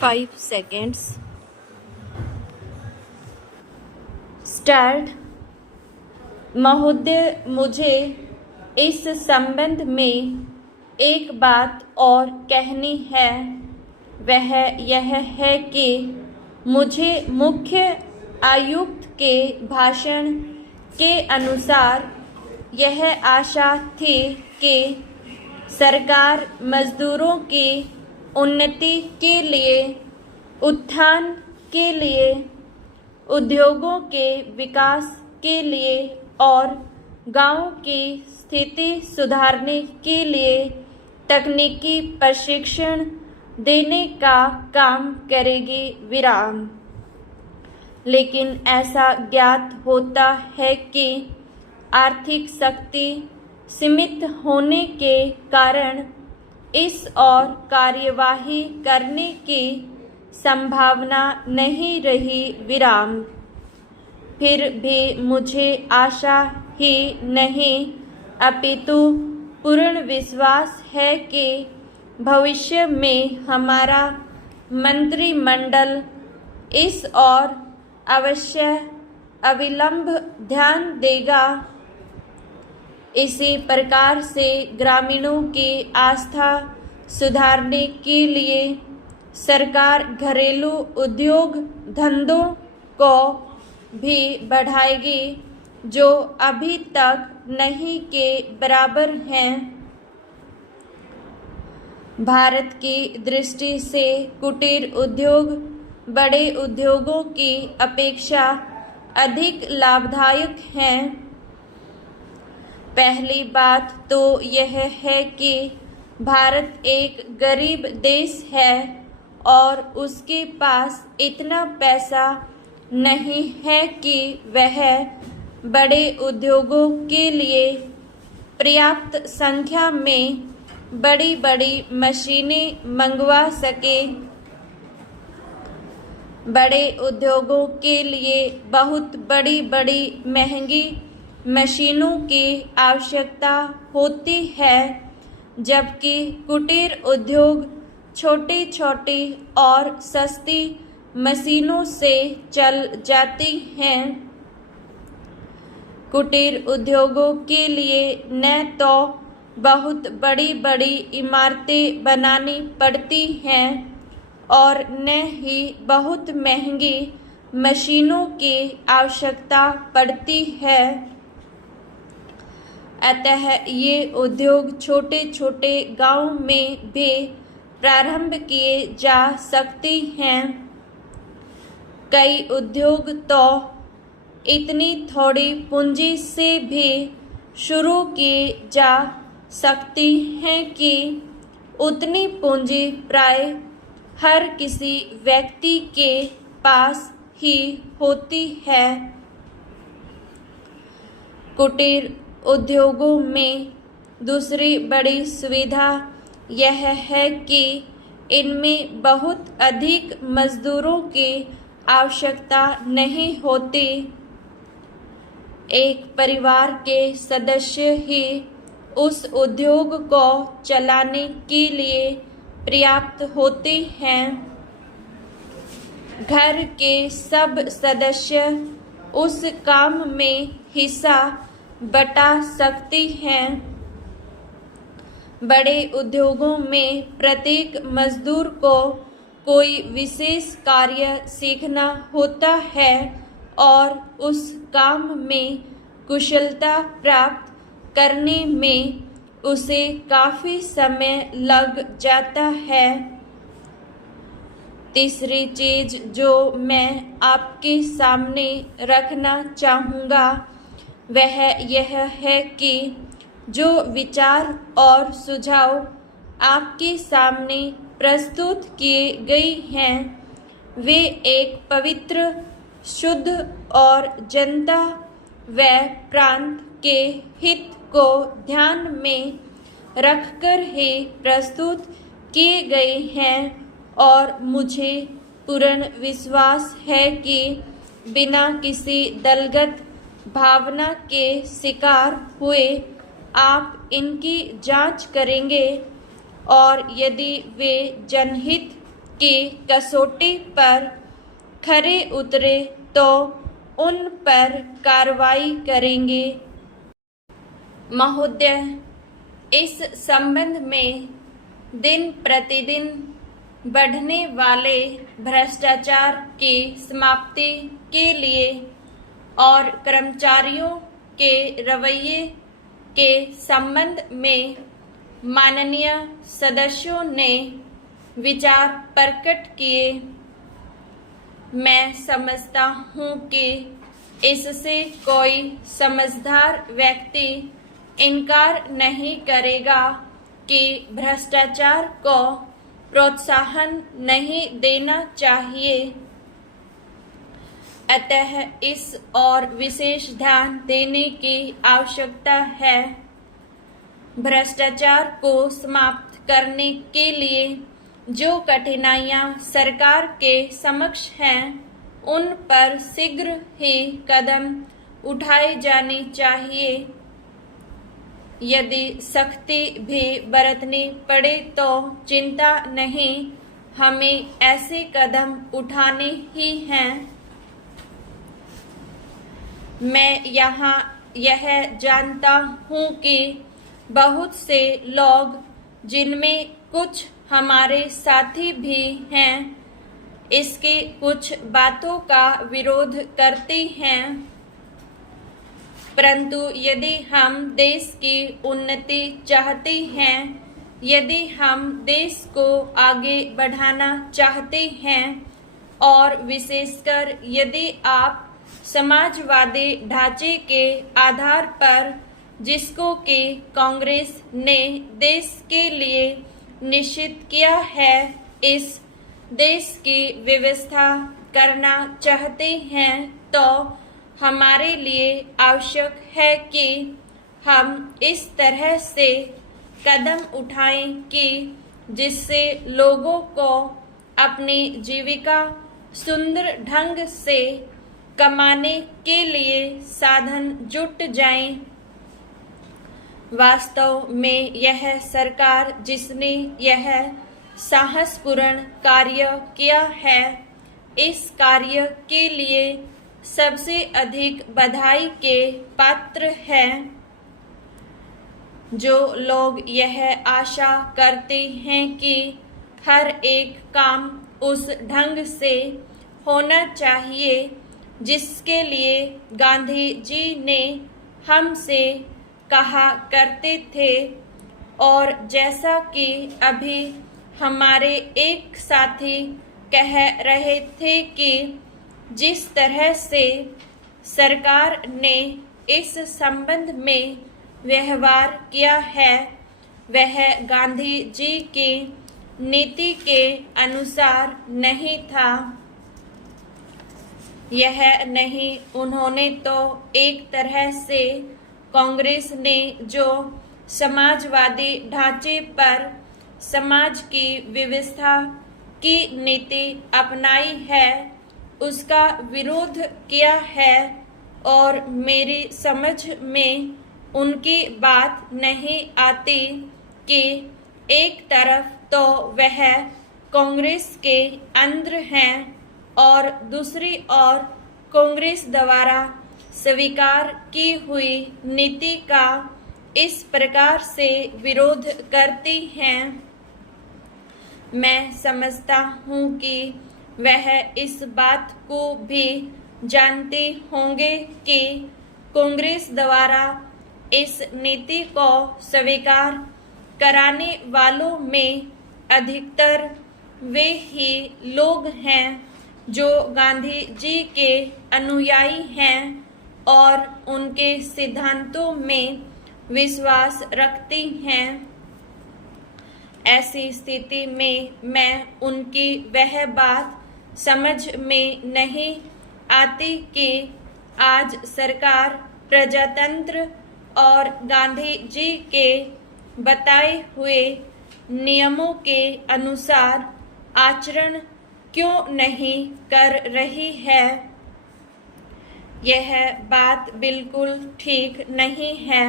5 seconds. Start. महोदय, मुझे इस संबंध में एक बात और कहनी है। वह यह है कि मुझे मुख्य आयुक्त के भाषण के अनुसार यह आशा थी कि सरकार मजदूरों की उन्नति के लिए, उत्थान के लिए, उद्योगों के विकास के लिए और गांव की स्थिति सुधारने के लिए तकनीकी प्रशिक्षण देने का काम करेगी। विराम। लेकिन ऐसा ज्ञात होता है कि आर्थिक शक्ति सीमित होने के कारण इस और कार्यवाही करने की संभावना नहीं रही। विराम। फिर भी मुझे आशा ही नहीं अपितु पूर्ण विश्वास है कि भविष्य में हमारा मंत्रिमंडल इस और अवश्य अविलंब ध्यान देगा। इसी प्रकार से ग्रामीणों की आस्था सुधारने के लिए सरकार घरेलू उद्योग धंधों को भी बढ़ाएगी जो अभी तक नहीं के बराबर हैं। भारत की दृष्टि से कुटीर उद्योग बड़े उद्योगों की अपेक्षा अधिक लाभदायक हैं। पहली बात तो यह है कि भारत एक गरीब देश है और उसके पास इतना पैसा नहीं है कि वह बड़े उद्योगों के लिए पर्याप्त संख्या में बड़ी बड़ी मशीनें मंगवा सके। बड़े उद्योगों के लिए बहुत बड़ी बड़ी महंगी मशीनों की आवश्यकता होती है, जबकि कुटीर उद्योग छोटी छोटी और सस्ती मशीनों से चल जाती हैं। कुटीर उद्योगों के लिए न तो बहुत बड़ी बड़ी इमारतें बनानी पड़ती हैं और न ही बहुत महंगी मशीनों की आवश्यकता पड़ती है। अतः ये उद्योग छोटे छोटे गांव में भी प्रारंभ किए जा सकते हैं। कई उद्योग तो इतनी थोड़ी पूंजी से भी शुरू किए जा सकती हैं कि उतनी पूंजी प्राय हर किसी व्यक्ति के पास ही होती है। कुटीर उद्योगों में दूसरी बड़ी सुविधा यह है कि इनमें बहुत अधिक मजदूरों की आवश्यकता नहीं होती। एक परिवार के सदस्य ही उस उद्योग को चलाने के लिए पर्याप्त होते हैं। घर के सब सदस्य उस काम में हिस्सा बटा सकती हैं। बड़े उद्योगों में प्रत्येक मजदूर को कोई विशेष कार्य सीखना होता है और उस काम में कुशलता प्राप्त करने में उसे काफी समय लग जाता है। तीसरी चीज जो मैं आपके सामने रखना चाहूँगा वह यह है कि जो विचार और सुझाव आपके सामने प्रस्तुत किए गए हैं वे एक पवित्र, शुद्ध और जनता व प्रांत के हित को ध्यान में रखकर ही प्रस्तुत किए गए हैं और मुझे पूर्ण विश्वास है कि बिना किसी दलगत भावना के शिकार हुए आप इनकी जांच करेंगे और यदि वे जनहित की कसौटी पर खरे उतरे तो उन पर कार्रवाई करेंगे। महोदय, इस संबंध में दिन प्रतिदिन बढ़ने वाले भ्रष्टाचार की समाप्ति के लिए और कर्मचारियों के रवैये के संबंध में माननीय सदस्यों ने विचार प्रकट किए। मैं समझता हूँ कि इससे कोई समझदार व्यक्ति इनकार नहीं करेगा कि भ्रष्टाचार को प्रोत्साहन नहीं देना चाहिए। अतः इस और विशेष ध्यान देने की आवश्यकता है। भ्रष्टाचार को समाप्त करने के लिए जो कठिनाइयां सरकार के समक्ष हैं, उन पर शीघ्र ही कदम उठाए जाने चाहिए। यदि सख्ती भी बरतनी पड़े तो चिंता नहीं, हमें ऐसे कदम उठाने ही हैं। मैं यहाँ यह जानता हूँ कि बहुत से लोग, जिनमें कुछ हमारे साथी भी हैं, इसकी कुछ बातों का विरोध करते हैं। परंतु यदि हम देश की उन्नति चाहते हैं, यदि हम देश को आगे बढ़ाना चाहते हैं और विशेषकर यदि आप समाजवादी ढांचे के आधार पर, जिसको कि कांग्रेस ने देश के लिए निश्चित किया है, इस देश की व्यवस्था करना चाहते हैं, तो हमारे लिए आवश्यक है कि हम इस तरह से कदम उठाएं कि जिससे लोगों को अपनी जीविका सुंदर ढंग से कमाने के लिए साधन जुट जाएं। वास्तव में यह सरकार जिसने यह साहसपूर्ण कार्य किया है, इस कार्य के लिए सबसे अधिक बधाई के पात्र है। जो लोग यह आशा करते हैं कि हर एक काम उस ढंग से होना चाहिए जिसके लिए गांधी जी ने हमसे कहा करते थे, और जैसा कि अभी हमारे एक साथी कह रहे थे कि जिस तरह से सरकार ने इस संबंध में व्यवहार किया है, वह गांधी जी की नीति के अनुसार नहीं था। यह नहीं, उन्होंने तो एक तरह से कांग्रेस ने जो समाजवादी ढांचे पर समाज की व्यवस्था की नीति अपनाई है, उसका विरोध किया है, और मेरी समझ में उनकी बात नहीं आती कि एक तरफ तो वह कांग्रेस के अंदर हैं और दूसरी ओर कांग्रेस द्वारा स्वीकार की हुई नीति का इस प्रकार से विरोध करती हैं। मैं समझता हूँ कि वह इस बात को भी जानते होंगे कि कांग्रेस द्वारा इस नीति को स्वीकार कराने वालों में अधिकतर वे ही लोग हैं जो गांधी जी के अनुयायी हैं और उनके सिद्धांतों में विश्वास रखती हैं। ऐसी स्थिति में मैं उनकी वह बात समझ में नहीं आती कि आज सरकार प्रजातंत्र और गांधी जी के बताए हुए नियमों के अनुसार आचरण क्यों नहीं कर रही है। यह बात बिल्कुल ठीक नहीं है।